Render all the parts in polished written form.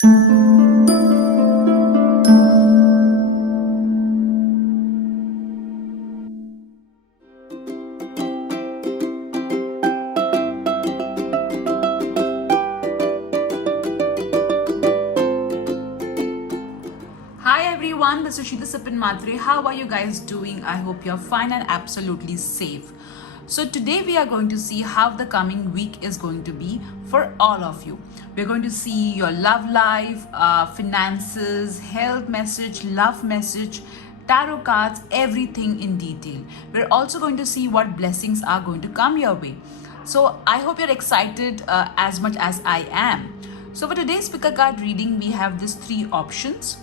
Hi everyone, this is Shita Sipin Matre. How are you guys doing? I hope you're fine and absolutely safe. So today we are going to see how the coming week is going to be for all of you. We're going to see your love life, finances, health message, love message, tarot cards, everything in detail. We're also going to see what blessings are going to come your way. So I hope you're excited as much as I am. So for today's pick a card reading, we have these three options.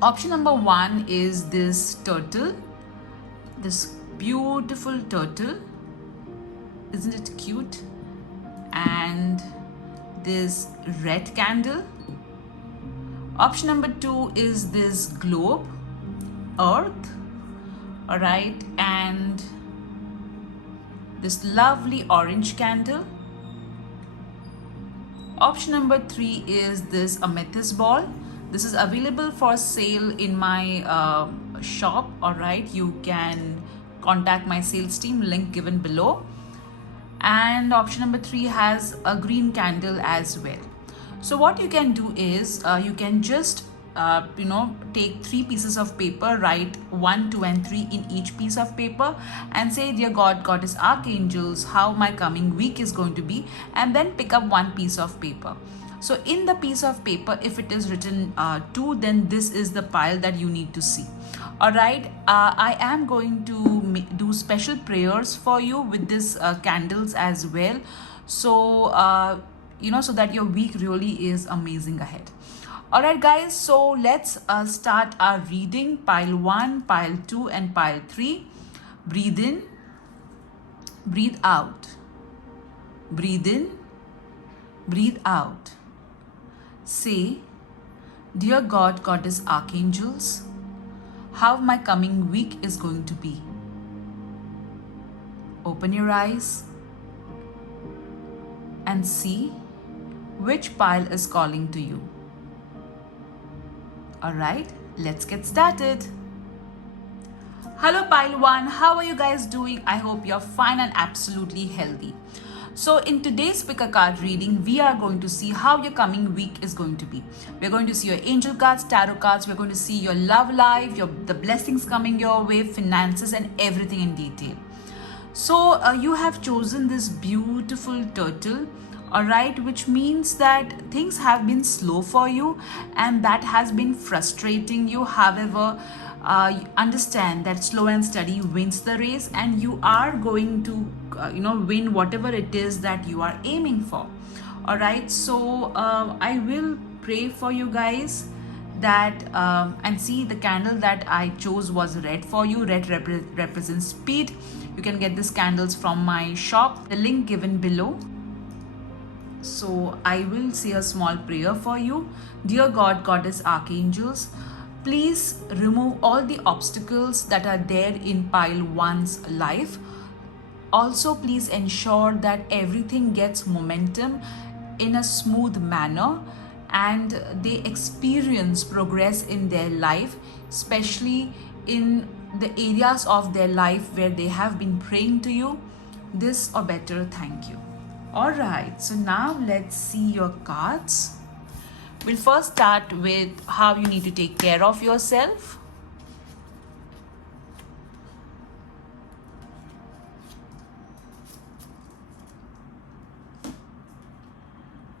Option number one is this turtle, this beautiful turtle. Isn't it cute? And this red candle. Option number two is this globe, earth, all right, and this lovely orange candle. Option number three is this amethyst ball. This is available for sale in my shop. All right, you can contact my sales team, link given below. And option number three has a green candle as well. So what you can do is you can just take three pieces of paper, write 1, 2 and 3 in each piece of paper and say, dear God, Goddess, Archangels, how my coming week is going to be, and then pick up one piece of paper. So in the piece of paper, if it is written 2, then this is the pile that you need to see. All right, I am going to do special prayers for you with this candles as well. So, so that your week really is amazing ahead. All right, guys, so let's start our reading. Pile 1, pile 2 and pile 3. Breathe in, breathe out. Breathe in, breathe out. Say, dear God, Goddess, Archangels, how my coming week is going to be. Open your eyes and see which pile is calling to you. All right, let's get started. Hello pile 1, how are you guys doing? I hope you're fine and absolutely healthy. So in today's pick a card reading, we are going to see how your coming week is going to be. We're going to see your angel cards, tarot cards. We're going to see your love life, the blessings coming your way, finances and everything in detail. So you have chosen this beautiful turtle, all right, which means that things have been slow for you and that has been frustrating you. However, understand that slow and steady wins the race, and you are going to win whatever it is that you are aiming for. All right, so I will pray for you guys that and see, the candle that I chose was red for you. Red represents speed. You can get these candles from my shop, the link given below. So I will say a small prayer for you. Dear God, Goddess, Archangels, please remove all the obstacles that are there in pile 1's life. Also, please ensure that everything gets momentum in a smooth manner and they experience progress in their life, especially in the areas of their life where they have been praying to you. This or better, thank you. All right, so now let's see your cards. We'll first start with how you need to take care of yourself.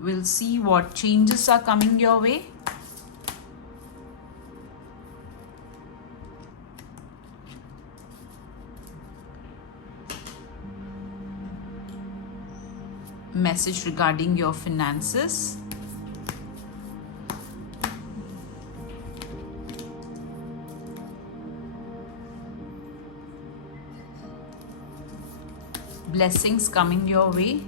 We'll see what changes are coming your way. Message regarding your finances. Blessings coming your way.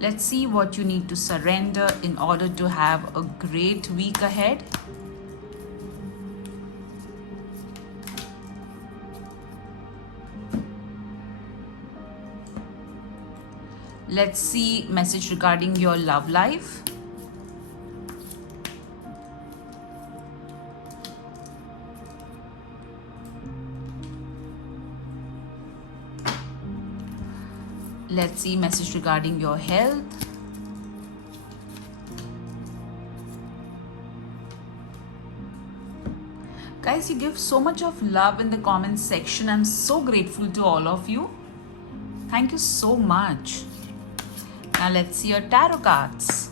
Let's see what you need to surrender in order to have a great week ahead. Let's see message regarding your love life. Let's see message regarding your health. Guys, you give so much of love in the comments section. I'm so grateful to all of you. Thank you so much. Now let's see your tarot cards.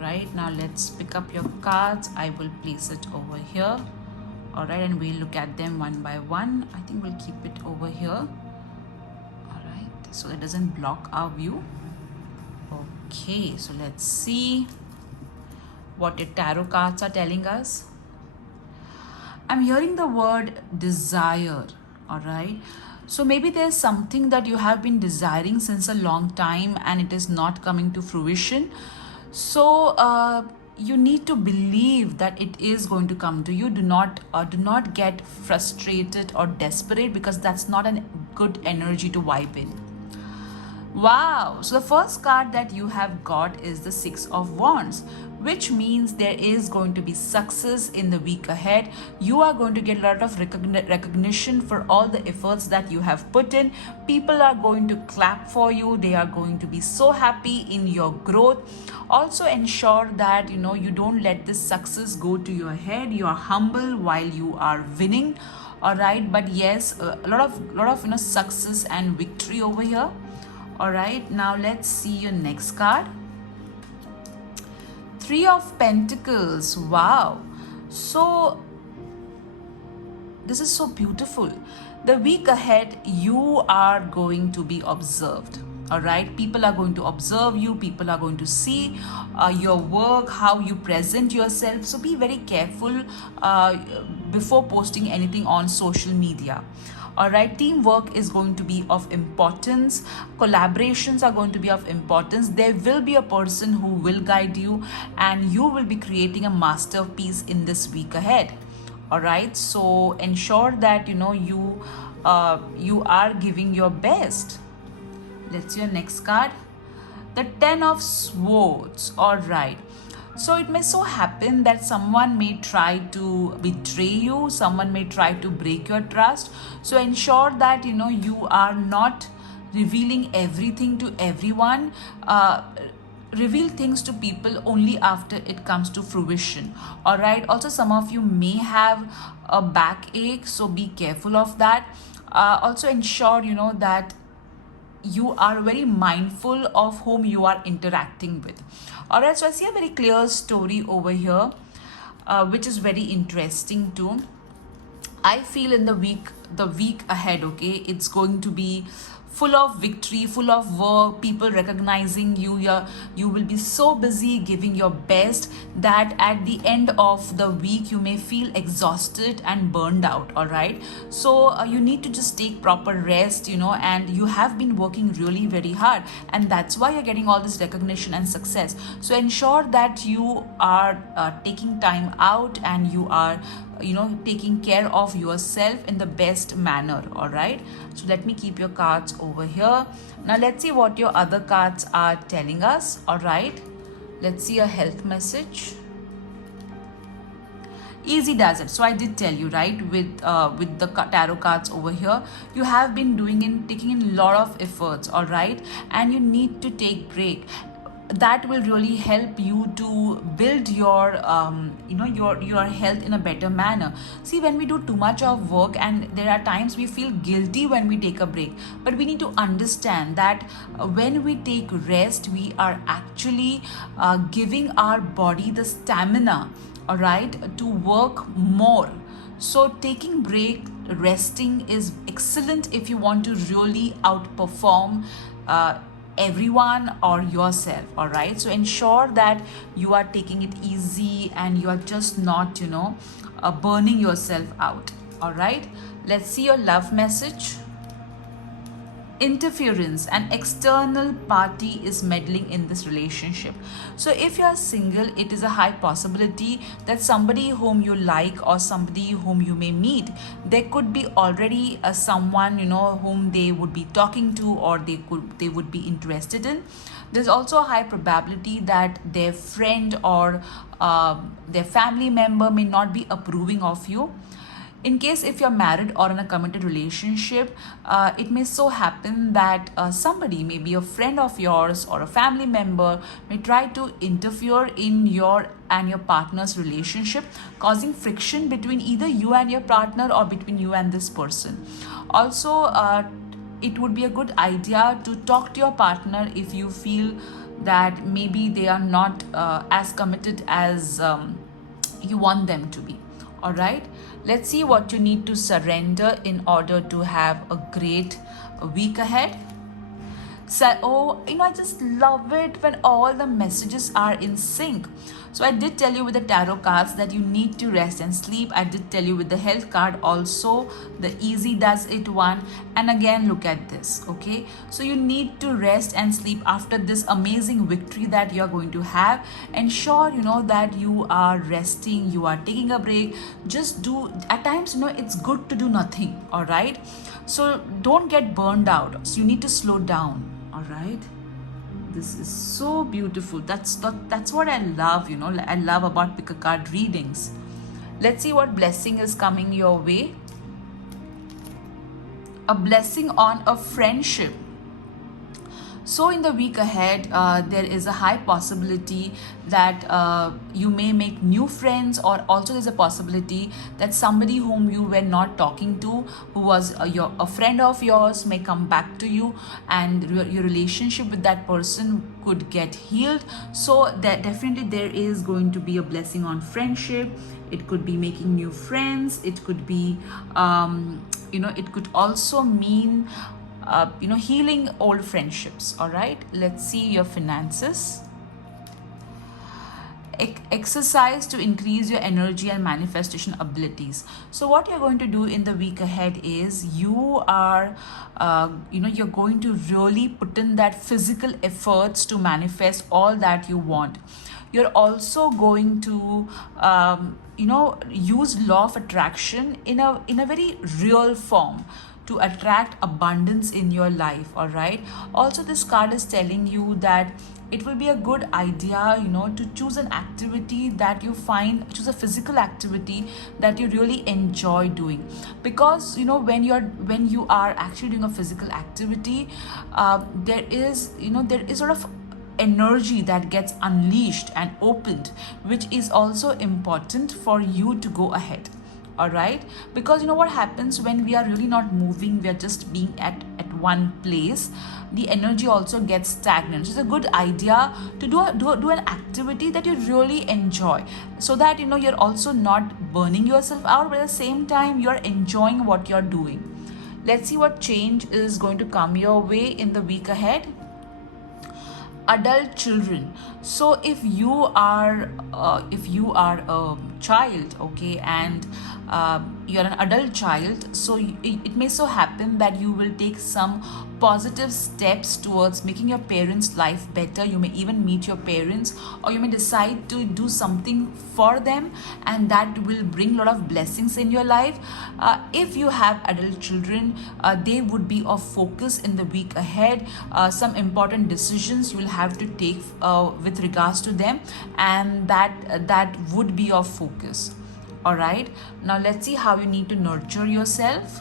Right, now let's pick up your cards. I will place it over here. All right, and we'll look at them one by one. I think we'll keep it over here. All right, so it doesn't block our view. Okay, so let's see what your tarot cards are telling us. I'm hearing the word desire. All right, so maybe there's something that you have been desiring since a long time and it is not coming to fruition. So you need to believe that it is going to come to you. Do not get frustrated or desperate, because that's not a good energy to vibe in. Wow, so the first card that you have got is the Six of Wands, which means there is going to be success in the week ahead. You are going to get a lot of recognition for all the efforts that you have put in. People are going to clap for you. They are going to be so happy in your growth. Also ensure that you don't let this success go to your head. You are humble while you are winning. All right, but yes, a lot of success and victory over here. All right, now let's see your next card. Three of Pentacles. Wow. So this is so beautiful. The week ahead, you are going to be observed. All right, people are going to observe you. People are going to see your work, how you present yourself. So be very careful before posting anything on social media. All right, teamwork is going to be of importance. Collaborations are going to be of importance. There will be a person who will guide you, and you will be creating a masterpiece in this week ahead. All right, so ensure that you are giving your best. Let's see your next card. The Ten of Swords. All right. So it may so happen that someone may try to betray you. Someone may try to break your trust. So ensure that you are not revealing everything to everyone. Reveal things to people only after it comes to fruition. All right. Also, some of you may have a backache, so be careful of that. Also ensure that you are very mindful of whom you are interacting with. All right, so I see a very clear story over here, which is very interesting too. I feel in the week ahead, okay, it's going to be full of victory, full of work, people recognizing you. You will be so busy giving your best that at the end of the week, you may feel exhausted and burned out. All right. So you need to just take proper rest, and you have been working really very hard. And that's why you're getting all this recognition and success. So ensure that you are taking time out, and you are taking care of yourself in the best manner. All right, so let me keep your cards over here. Now let's see what your other cards are telling us. All right, let's see a health message. Easy does it. So I did tell you, right, with the tarot cards over here, you have been taking in a lot of efforts. All right, and you need to take break. That will really help you to build your your health in a better manner. See, when we do too much of work, and there are times we feel guilty when we take a break, but we need to understand that when we take rest, we are actually giving our body the stamina, all right, to work more. So taking break, resting is excellent if you want to really outperform everyone or yourself. All right, so ensure that you are taking it easy and you are just not burning yourself out. All right, let's see your love message. interference, an external party is meddling in this relationship. So if you are single, it is a high possibility that somebody whom you like or somebody whom you may meet, there could be already someone, you know, whom they would be talking to or they would be interested in. There's also a high probability that their friend or their family member may not be approving of you. In case if you're married or in a committed relationship, it may so happen that somebody, maybe a friend of yours or a family member, may try to interfere in your and your partner's relationship, causing friction between either you and your partner or between you and this person. Also, it would be a good idea to talk to your partner if you feel that maybe they are not as committed as you want them to be. All right, let's see what you need to surrender in order to have a great week ahead. So, oh, you know, I just love it when all the messages are in sync. So I did tell you with the tarot cards that you need to rest and sleep. I did tell you with the health card also, the easy does it one. And again, look at this, okay? So you need to rest and sleep after this amazing victory that you're going to have. Ensure, you know, that you are resting, you are taking a break. Just do, at times, you know, it's good to do nothing, all right? So don't get burned out. So you need to slow down, all right? This is so beautiful. That's what I love, you know. I love about pick a card readings. Let's see what blessing is coming your way. A blessing on a friendship. So in the week ahead, there is a high possibility that you may make new friends, or also there's a possibility that somebody whom you were not talking to, who was a friend of yours, may come back to you, and your relationship with that person could get healed. So that definitely there is going to be a blessing on friendship. It could be making new friends. It could be, you know, it could also mean you know, healing old friendships. All right, let's see your finances. Exercise to increase your energy and manifestation abilities. So what you're going to do in the week ahead is you are you know, you're going to really put in that physical efforts to manifest all that you want. You're also going to you know, use law of attraction in a very real form to attract abundance in your life. All right, also this card is telling you that it will be a good idea, you know, to choose an activity that you find, choose a physical activity that you really enjoy doing, because you know, when you are actually doing a physical activity, there is, you know, there is sort of energy that gets unleashed and opened, which is also important for you to go ahead. All right, because you know what happens when we are really not moving, we are just being at one place, the energy also gets stagnant. So it's a good idea to do an activity that you really enjoy, so that you know, you're also not burning yourself out, but at the same time you're enjoying what you're doing. Let's see what change is going to come your way in the week ahead. Adult children. So if you are a child, okay, and you're an adult child, so it may so happen that you will take some positive steps towards making your parents' life better. You may even meet your parents, or you may decide to do something for them, and that will bring a lot of blessings in your life. If you have adult children, they would be of focus in the week ahead. Some important decisions you will have to take with regards to them, and that would be of focus. All right, now let's see how you need to nurture yourself.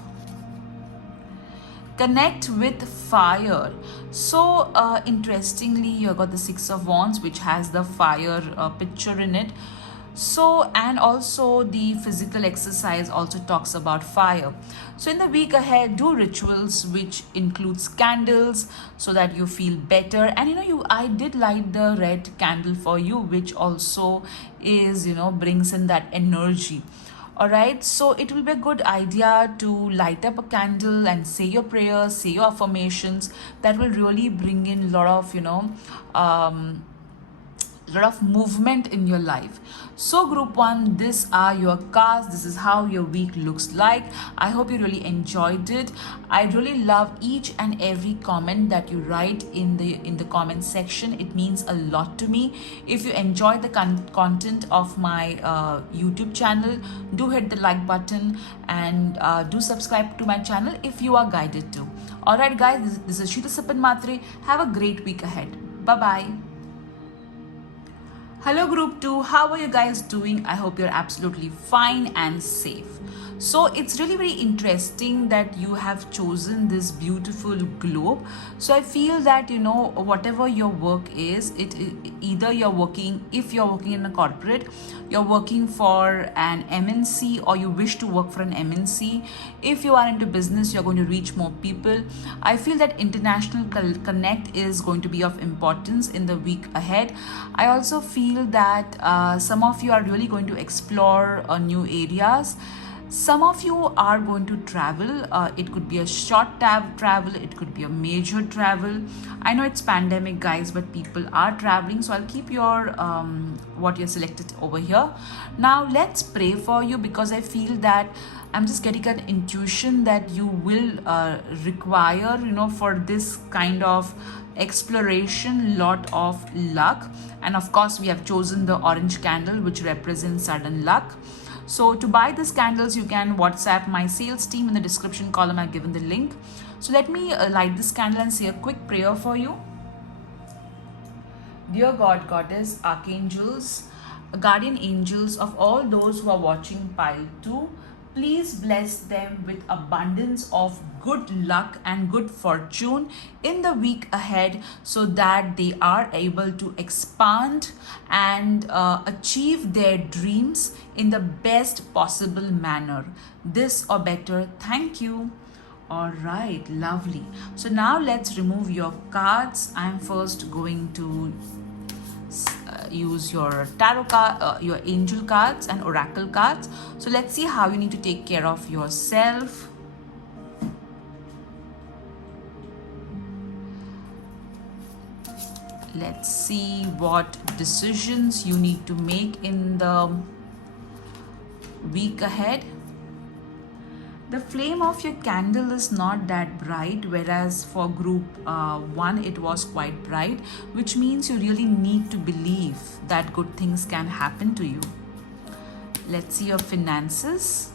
Connect with fire. So interestingly, you got the Six of Wands, which has the fire picture in it. So, and also the physical exercise also talks about fire. So in the week ahead, do rituals which includes candles, so that you feel better. And you know, I did light the red candle for you, which also is, you know, brings in that energy. All right, so it will be a good idea to light up a candle and say your prayers, say your affirmations. That will really bring in a lot of, you know, a lot of movement in your life. So group 1, these are your cards. This is how your week looks like. I hope you really enjoyed it. I really love each and every comment that you write in the comment section. It means a lot to me. If you enjoy the content of my YouTube channel, do hit the like button and do subscribe to my channel if you are guided to. Alright guys, this is Sheeta Sipan Matre. Have a great week ahead. Bye bye. Hello group 2, how are you guys doing? I hope you're absolutely fine and safe. So it's really very interesting that you have chosen this beautiful globe. So I feel that, you know, whatever your work is, either you're working, if you're working in a corporate, you're working for an MNC, or you wish to work for an MNC. If you are into business, you're going to reach more people. I feel that international connect is going to be of importance in the week ahead. I also feel that some of you are really going to explore new areas. Some of you are going to travel. It could be a short travel, it could be a major travel. I know it's pandemic guys, but people are traveling, so I'll keep your what you're selected over here. Now let's pray for you, because I feel that I'm just getting an intuition that you will require, you know, for this kind of exploration, lot of luck. And of course we have chosen the orange candle, which represents sudden luck. So to buy these candles, you can WhatsApp my sales team. In the description column I've given the link. So let me light this candle and say a quick prayer for you. Dear God, Goddess, Archangels, guardian angels of all those who are watching pile 2, please bless them with abundance of good luck and good fortune in the week ahead, so that they are able to expand and achieve their dreams in the best possible manner. This or better. Thank you. All right, lovely. So now let's remove your cards. I'm first going to use your tarot card, your angel cards and oracle cards. So let's see how you need to take care of yourself. Let's see what decisions you need to make in the week ahead. The flame of your candle is not that bright, whereas for group 1 it was quite bright, which means you really need to believe that good things can happen to you. Let's see your finances.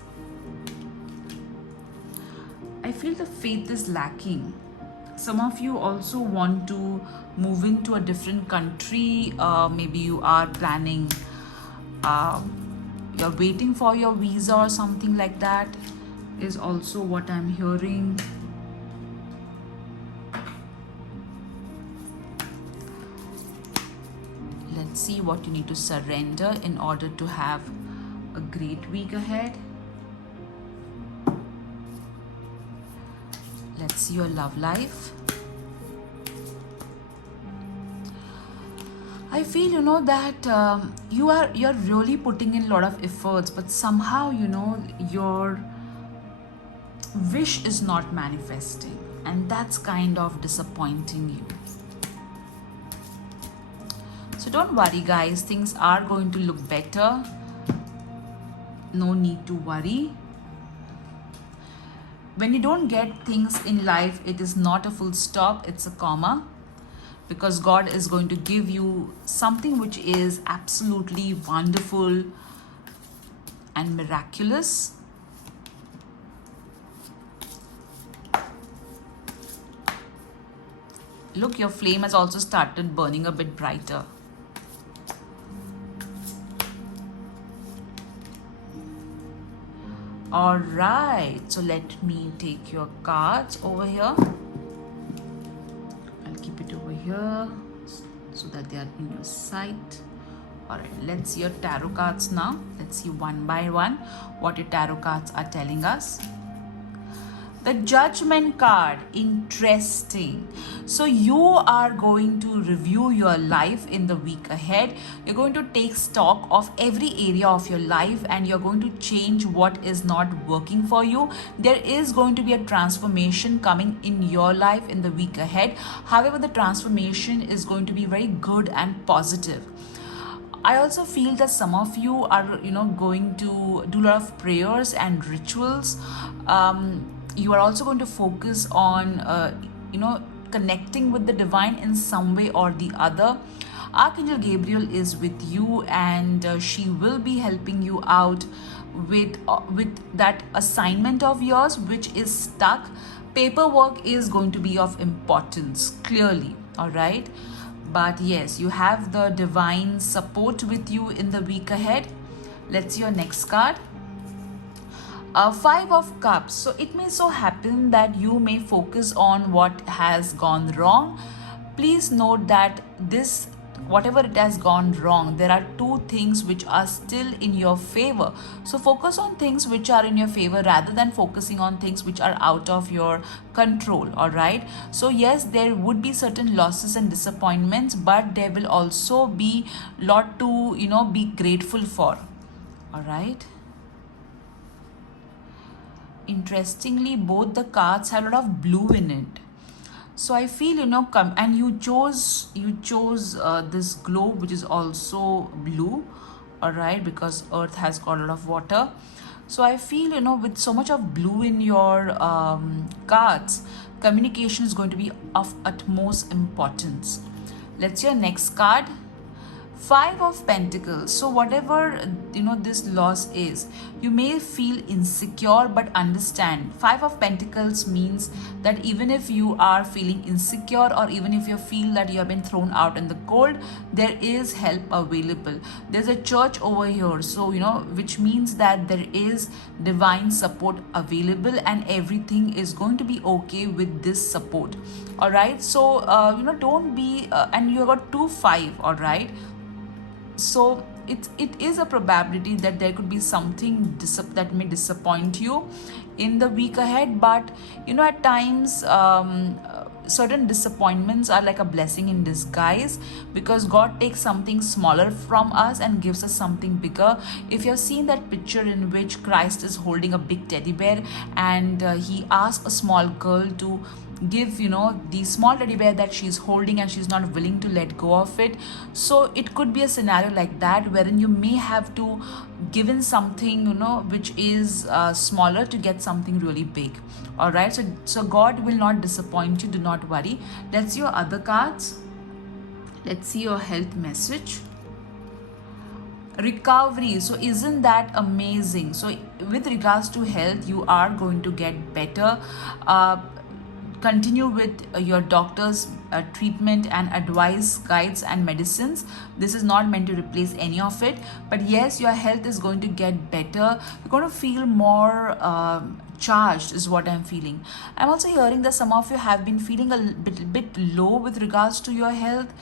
I feel the faith is lacking. Some of you also want to move into a different country. Maybe you are planning, you're waiting for your visa or something like that, is also what I'm hearing. Let's see what you need to surrender in order to have a great week ahead. Let's see your love life. I feel, you know, that you're really putting in a lot of efforts, but somehow, you know, your wish is not manifesting, and that's kind of disappointing you. So don't worry guys, things are going to look better. No need to worry. When you don't get things in life, it is not a full stop, it's a comma, because God is going to give you something which is absolutely wonderful and miraculous. Look, your flame has also started burning a bit brighter. All right, so let me take your cards over here. I'll keep it over here so that they are in your sight. All right, let's see your tarot cards now. Let's see one by one what your tarot cards are telling us. The Judgment card, interesting. So you are going to review your life in the week ahead. You're going to take stock of every area of your life, and you're going to change what is not working for you. There is going to be a transformation coming in your life in the week ahead. However, the transformation is going to be very good and positive. I also feel that some of you are, going to do a lot of prayers and rituals. You are also going to focus on, connecting with the divine in some way or the other. Archangel Gabriel is with you, and she will be helping you out with that assignment of yours which is stuck. Paperwork is going to be of importance, clearly. All right, but yes, you have the divine support with you in the week ahead. Let's see your next card. Five of Cups. So it may so happen that you may focus on what has gone wrong. Please note that this, whatever it has gone wrong, there are two things which are still in your favor. So focus on things which are in your favor rather than focusing on things which are out of your control. All right, so yes, there would be certain losses and disappointments, but there will also be lot to be grateful for. All right, interestingly, both the cards have a lot of blue in it. So I feel, and you chose this globe which is also blue. All right, because earth has got a lot of water. So I feel, with so much of blue in your cards, communication is going to be of utmost importance. Let's see your next card. Five of Pentacles. So whatever this loss is, you may feel insecure, but understand, Five of Pentacles means that even if you are feeling insecure, or even if you feel that you have been thrown out in the cold, there is help available. There's a church over here, so which means that there is divine support available, and everything is going to be okay with this support. All right, so don't be and you got 2-5. All right, so it is a probability that there could be something that may disappoint you in the week ahead, but at times certain disappointments are like a blessing in disguise, because God takes something smaller from us and gives us something bigger. If you've seen that picture in which Christ is holding a big teddy bear, and he asks a small girl to give the small teddy bear that she's holding, and she's not willing to let go of it. So it could be a scenario like that, wherein you may have to give in something which is smaller to get something really big. All right, so God will not disappoint you, do not worry. Let's see your other cards. Let's see your health message. Recovery. So isn't that amazing? So with regards to health, you are going to get better. Continue with your doctor's treatment and advice, guides and medicines. This is not meant to replace any of it, but yes, your health is going to get better. You're going to feel more charged, is what I'm feeling. I'm also hearing that some of you have been feeling a bit low with regards to your health.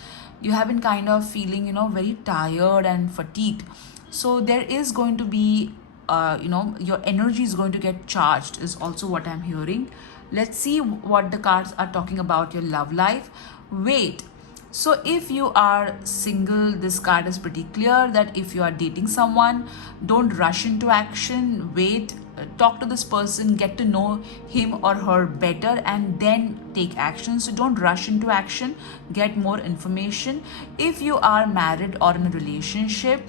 You have been kind of feeling very tired and fatigued. So there is going to be your energy is going to get charged, is also what I'm hearing. Let's see what the cards are talking about your love life. Wait. So if you are single, this card is pretty clear that if you are dating someone, don't rush into action. Wait, talk to this person, get to know him or her better, and then take action. So don't rush into action, get more information. If you are married or in a relationship,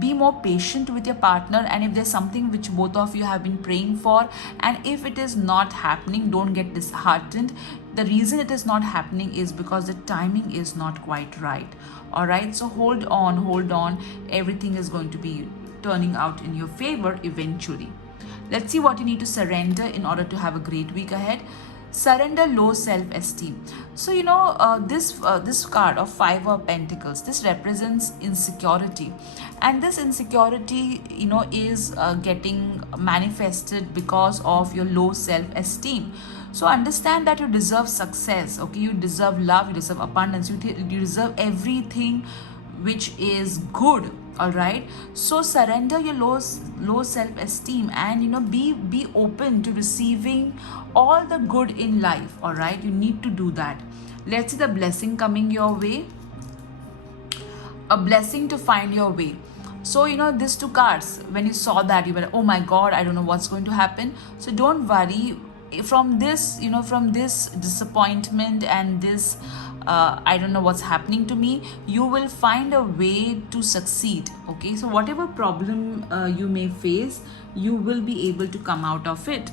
be more patient with your partner, and if there's something which both of you have been praying for, and if it is not happening, don't get disheartened. The reason it is not happening is because the timing is not quite right. All right, so hold on. Everything is going to be turning out in your favor eventually. Let's see what you need to surrender in order to have a great week ahead. Surrender low self-esteem. So this card of Five of Pentacles, this represents insecurity, and this insecurity is getting manifested because of your low self-esteem. So understand that you deserve success. Okay, you deserve love, you deserve abundance, you deserve everything which is good. All right, so surrender your low self-esteem, and be open to receiving all the good in life. All right, you need to do that. Let's see the blessing coming your way. A blessing to find your way. So these two cards, when you saw that, you were, oh my God, I don't know what's going to happen. So don't worry. From this disappointment and this I don't know what's happening to me, you will find a way to succeed. Okay, so whatever problem you may face, you will be able to come out of it.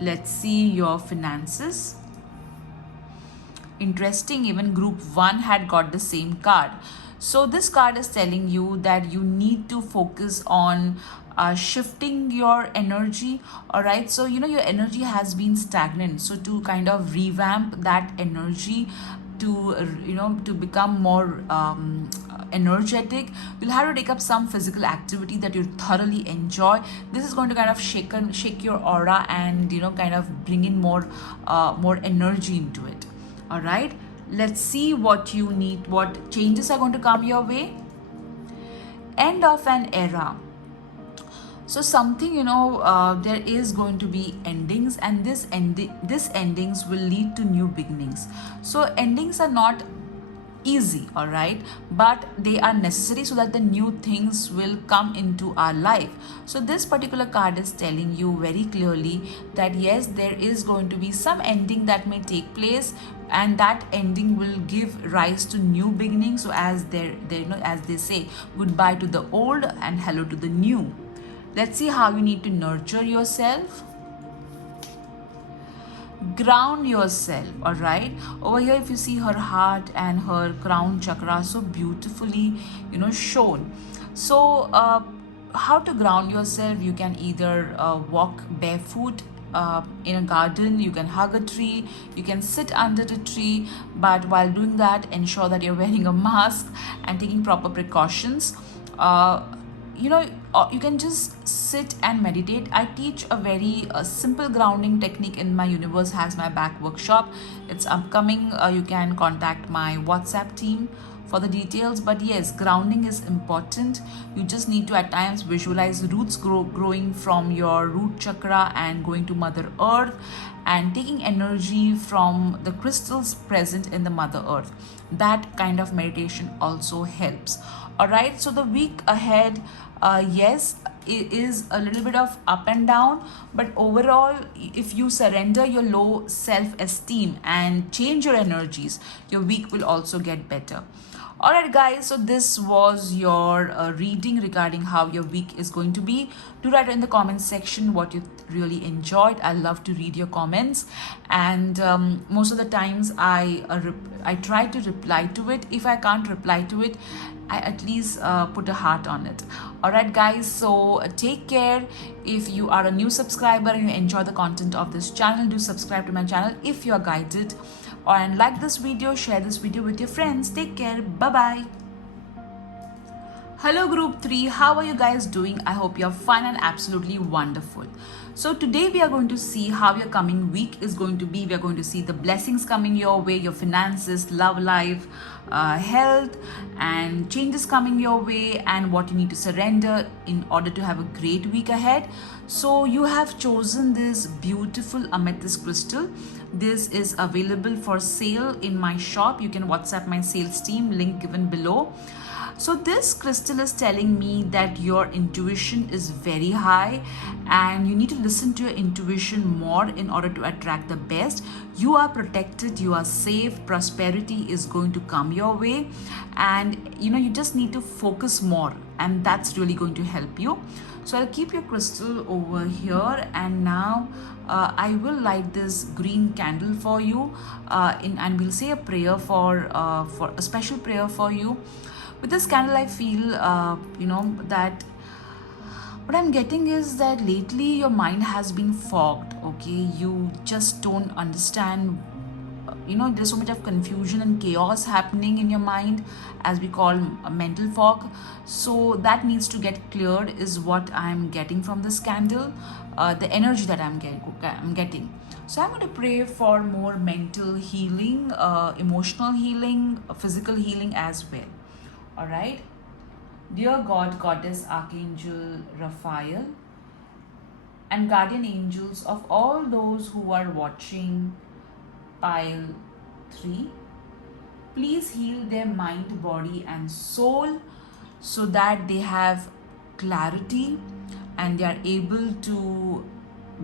Let's see your finances. Interesting, even group 1 had got the same card. So this card is telling you that you need to focus on shifting your energy. All right, so your energy has been stagnant, so to kind of revamp that energy, to to become more energetic, you'll have to take up some physical activity that you thoroughly enjoy. This is going to kind of shake your aura, and kind of bring in more energy into it. All right, let's see what you need, what changes are going to come your way. End of an era. So something, there is going to be endings, and this endings will lead to new beginnings. So endings are not easy, all right, but they are necessary so that the new things will come into our life. So this particular card is telling you very clearly that yes, there is going to be some ending that may take place, and that ending will give rise to new beginnings. So as as they say, goodbye to the old and hello to the new. Let's see how you need to nurture yourself. Ground yourself. All right, over here if you see her heart and her crown chakra so beautifully shown. So how to ground yourself? You can either walk barefoot in a garden, you can hug a tree, you can sit under the tree, but while doing that, ensure that you're wearing a mask and taking proper precautions. You can just sit and meditate. I teach a very simple grounding technique in my Universe Has My Back workshop. It's upcoming. You can contact my WhatsApp team for the details. But yes, grounding is important. You just need to at times visualize roots growing from your root chakra and going to Mother Earth, and taking energy from the crystals present in the Mother Earth. That kind of meditation also helps. All right, so the week ahead, yes, it is a little bit of up and down, but overall, if you surrender your low self-esteem and change your energies, your week will also get better. All right, guys, so this was your reading regarding how your week is going to be. Do write in the comment section what you really enjoyed. I love to read your comments, and most of the times I try to reply to it. If I can't reply to it, I at least put a heart on it. All right, guys, so take care. If you are a new subscriber and you enjoy the content of this channel, do subscribe to my channel if you are guided, and like this video, share this video with your friends. Take care. Bye bye. Hello group 3, how are you guys doing? I hope you're fine and absolutely wonderful. So today we are going to see how your coming week is going to be. We are going to see the blessings coming your way, your finances, love life, health, and changes coming your way, and what you need to surrender in order to have a great week ahead. So you have chosen this beautiful amethyst crystal. This is available for sale in my shop. You can WhatsApp my sales team, link given below. So this crystal is telling me that your intuition is very high, and you need to listen to your intuition more in order to attract the best. You are protected, you are safe, prosperity is going to come your way, and you just need to focus more, and that's really going to help you. So I'll keep your crystal over here, and now I will light this green candle for you, and we'll say a prayer for a special prayer for you. With this candle, I feel, that what I'm getting is that lately your mind has been fogged, okay? You just don't understand, there's so much of confusion and chaos happening in your mind, as we call a mental fog. So that needs to get cleared is what I'm getting from this candle, the energy that I'm getting. So I'm going to pray for more mental healing, emotional healing, physical healing as well. All right. Dear God, Goddess, Archangel Raphael, and guardian angels of all those who are watching pile 3, please heal their mind, body, and soul so that they have clarity and they are able to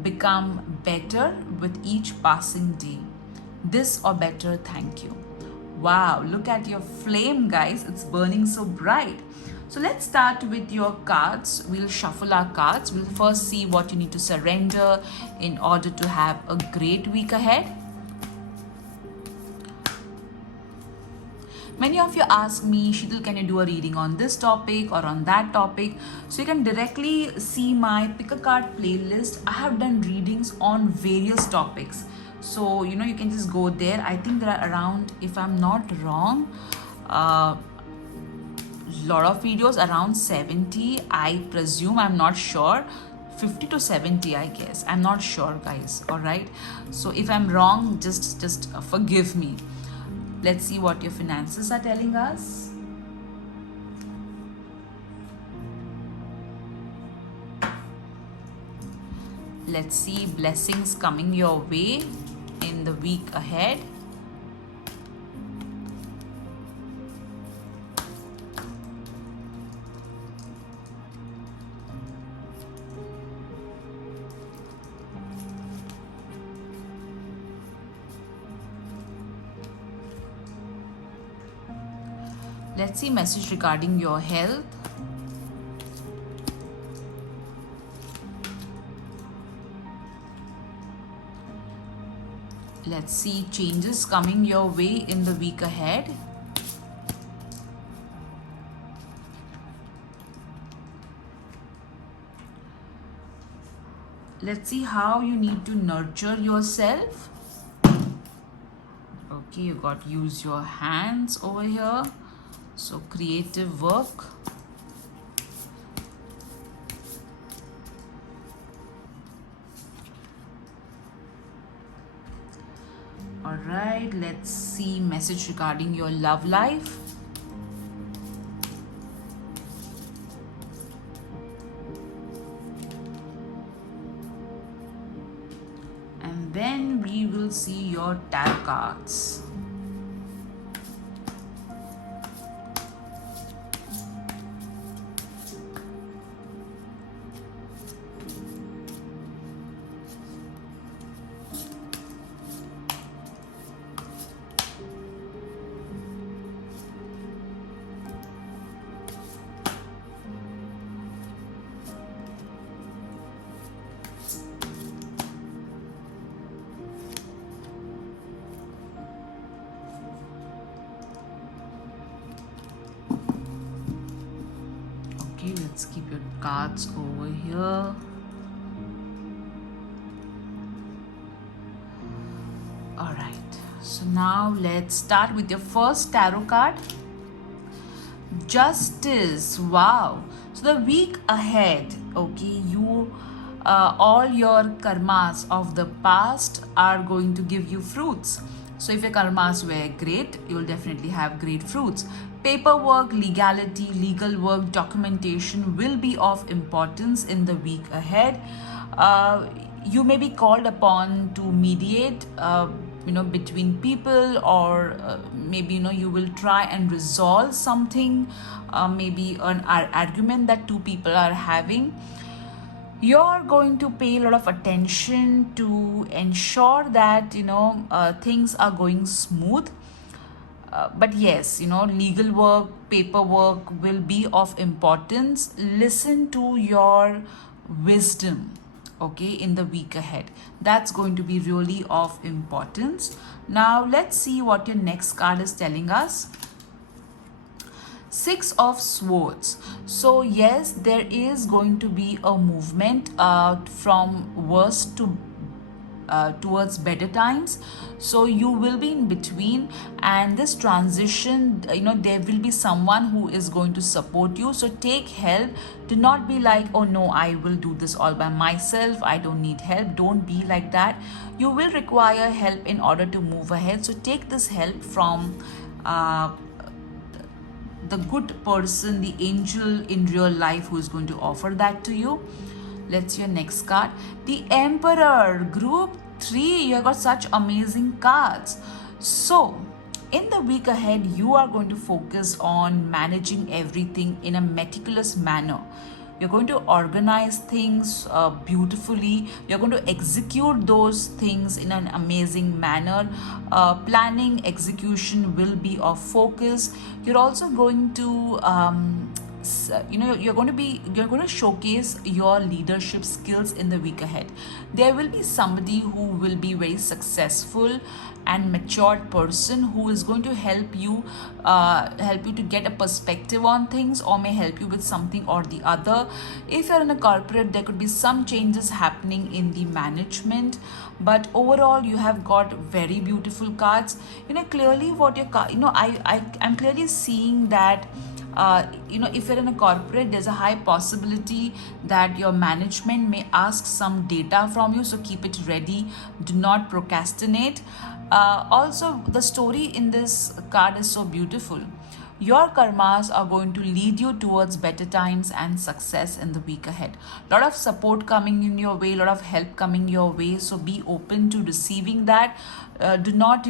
become better with each passing day. This or better, thank you. Wow, look at your flame, guys. It's burning so bright. So let's start with your cards. We'll shuffle our cards. We'll first see what you need to surrender in order to have a great week ahead. Many of you ask me, Sheetal, can you do a reading on this topic or on that topic? So you can directly see my pick a card playlist. I have done readings on various topics. So, you know, you can just go there. I think there are around, if I'm not wrong, lot of videos, around 70, I presume. I'm not sure. 50 to 70, I guess. I'm not sure, guys. All right. So if I'm wrong, just forgive me. Let's see what your finances are telling us. Let's see blessings coming your way in the week ahead. Let's see message regarding your health. Let's see changes coming your way in the week ahead. Let's see how you need to nurture yourself. Okay, you got use your hands over here. So creative work. All right, let's see message regarding your love life. And then we will see your tarot cards. Okay, let's keep your cards over here. Alright, so now let's start with your first tarot card. Justice. Wow. So the week ahead, okay, you all your karmas of the past are going to give you fruits. So if your karmas were great, you will definitely have great fruits. Paperwork, legality, legal work, documentation will be of importance in the week ahead. You may be called upon to mediate between people, or maybe you will try and resolve something, maybe an argument that two people are having. You're going to pay a lot of attention to ensure that things are going smooth. But yes, legal work, paperwork will be of importance. Listen to your wisdom, okay, in the week ahead. That's going to be really of importance. Now let's see what your next card is telling us. Six of Swords. So yes, there is going to be a movement from worse to towards better times. So you will be in between, and this transition, there will be someone who is going to support you. So take help. Do not be like, oh no, I will do this all by myself, I don't need help. Don't be like that. You will require help in order to move ahead. So take this help from the good person, the angel in real life who is going to offer that to you. Let's see your next card. The Emperor, group 3. You have got such amazing cards. So in the week ahead, you are going to focus on managing everything in a meticulous manner. You're going to organize things beautifully. You're going to execute those things in an amazing manner. Planning, execution will be of focus. You're also going to you're going to showcase your leadership skills in the week ahead. There will be somebody who will be very successful and matured person who is going to help you to get a perspective on things, or may help you with something or the other. If you're in a corporate, there could be some changes happening in the management, but overall you have got very beautiful cards. Clearly what your card, I'm clearly seeing that if you're in a corporate, there's a high possibility that your management may ask some data from you, so keep it ready. Do not procrastinate. Also, the story in this card is so beautiful. Your karmas are going to lead you towards better times and success in the week ahead. A lot of support coming in your way, a lot of help coming your way, so be open to receiving that. Do not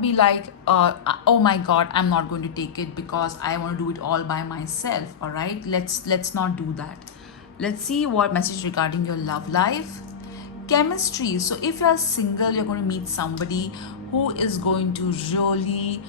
be like, oh my god, I'm not going to take it because I want to do it all by myself. All right, let's not do that. Let's see what message regarding your love life. Chemistry. So if you're single, you're going to meet somebody who is going to really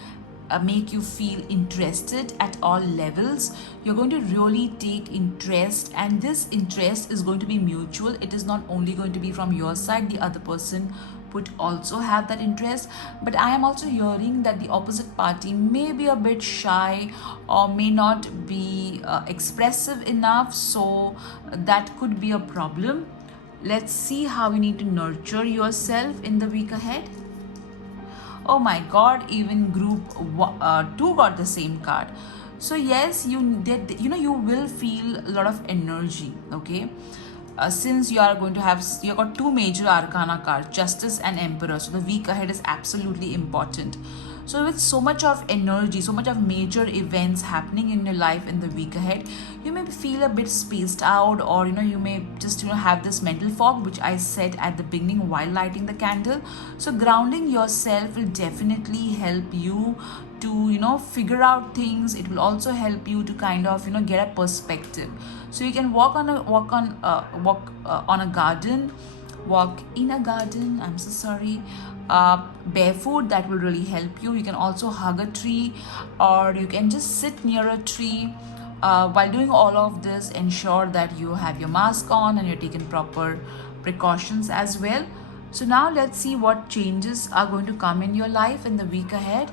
make you feel interested at all levels. You're going to really take interest, and this interest is going to be mutual. It is not only going to be from your side, the other person would also have that interest. But I am also hearing that the opposite party may be a bit shy or may not be expressive enough, so that could be a problem. Let's see how you need to nurture yourself in the week ahead. Oh my god, even group 2 got the same card. So yes, you did, you will feel a lot of energy. Okay, since you are going to have, you got 2 major arcana cards, Justice and Emperor, so the week ahead is absolutely important. So with so much of energy, so much of major events happening in your life in the week ahead, you may feel a bit spaced out, or you may just have this mental fog, which I said at the beginning while lighting the candle. So grounding yourself will definitely help you to figure out things. It will also help you to kind of get a perspective. So you can walk on a garden, walk in a garden, I'm so sorry, barefoot. That will really help you. You can also hug a tree, or you can just sit near a tree. While doing all of this, ensure that you have your mask on and you're taking proper precautions as well. So now let's see what changes are going to come in your life in the week ahead.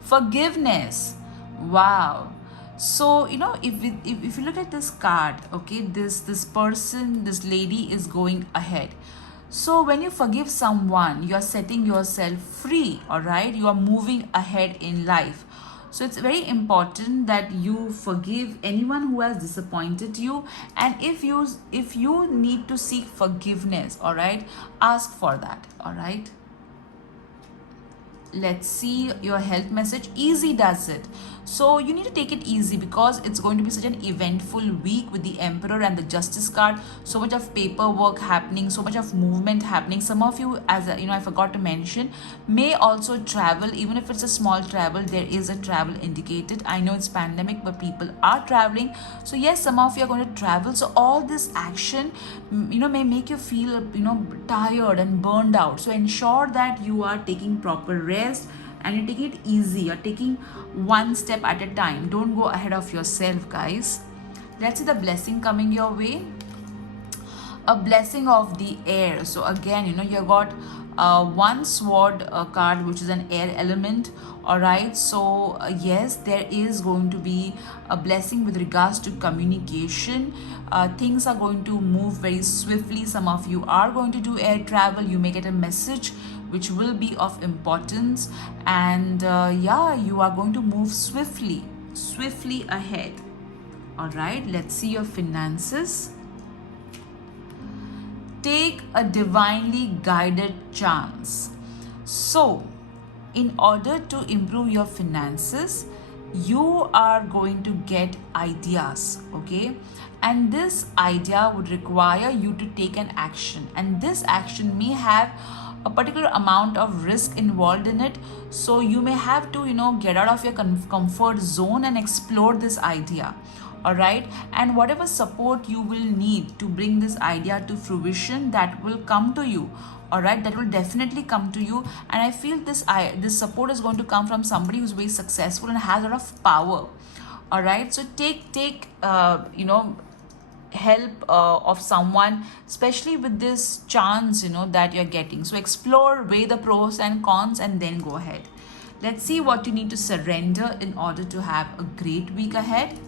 Forgiveness. Wow. So if you look at this card, okay, this person, this lady is going ahead. So when you forgive someone, you are setting yourself free. All right, you are moving ahead in life. So it's very important that you forgive anyone who has disappointed you. And if you need to seek forgiveness, all right, ask for that. All right. Let's see your health message. Easy does it. So you need to take it easy because it's going to be such an eventful week with the Emperor and the Justice card. So much of paperwork happening, so much of movement happening. Some of you, as I forgot to mention, may also travel. Even if it's a small travel, there is a travel indicated. I know it's pandemic, but people are traveling. So yes, some of you are going to travel. So all this action may make you feel tired and burned out. So ensure that you are taking proper rest and you're taking it easy. You're taking one step at a time. Don't go ahead of yourself, guys. Let's see the blessing coming your way. A blessing of the air. So again, you got one sword card, which is an air element. All right, so yes, there is going to be a blessing with regards to communication. Things are going to move very swiftly. Some of you are going to do air travel. You may get a message which will be of importance, and you are going to move swiftly ahead. All right, let's see your finances. Take a divinely guided chance. So in order to improve your finances, you are going to get ideas, okay, and this idea would require you to take an action, and this action may have a particular amount of risk involved in it. So you may have to, get out of your comfort zone and explore this idea. All right, and whatever support you will need to bring this idea to fruition, that will come to you. All right, that will definitely come to you. And I feel this support is going to come from somebody who's very successful and has a lot of power. All right, so take help of someone, especially with this chance that you're getting. So explore, weigh the pros and cons, and then go ahead. Let's see what you need to surrender in order to have a great week ahead.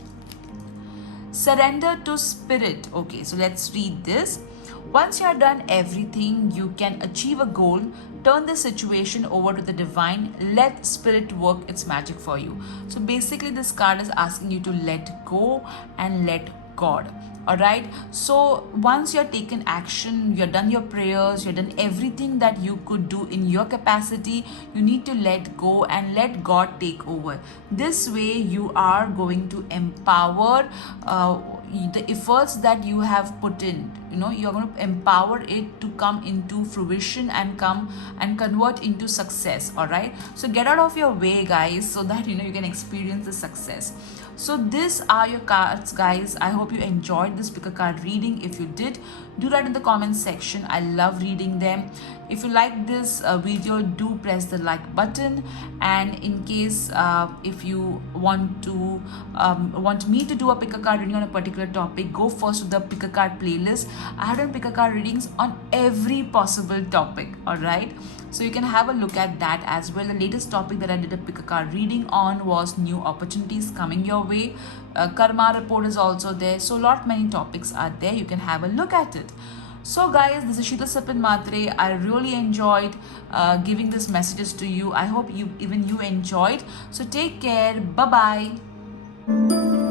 Surrender to spirit. Okay, so let's read this. Once you are done everything, you can achieve a goal. Turn the situation over to the divine. Let spirit work its magic for you. So basically, this card is asking you to let go and let God. All right, so once you're taken action, you're done your prayers, you're done everything that you could do in your capacity, you need to let go and let God take over. This way you are going to empower the efforts that you have put in. You're going to empower it to come into fruition and come and convert into success. All right, so get out of your way, guys, so that you can experience the success. So these are your cards, guys. I hope you enjoyed this pick a card reading. If you did, do that in the comment section. I love reading them. If you like this video, do press the like button. And in case if you want me to do a pick a card reading on a particular topic, go first to the pick a card playlist. I have done pick a card readings on every possible topic. All right, so you can have a look at that as well. The latest topic that I did a pick a card reading on was new opportunities coming your way. Karma report is also there. So many topics are there. You can have a look at it. So guys, this is Sheetal Sipin Matre. I really enjoyed giving these messages to you. I hope you enjoyed. So take care. Bye bye.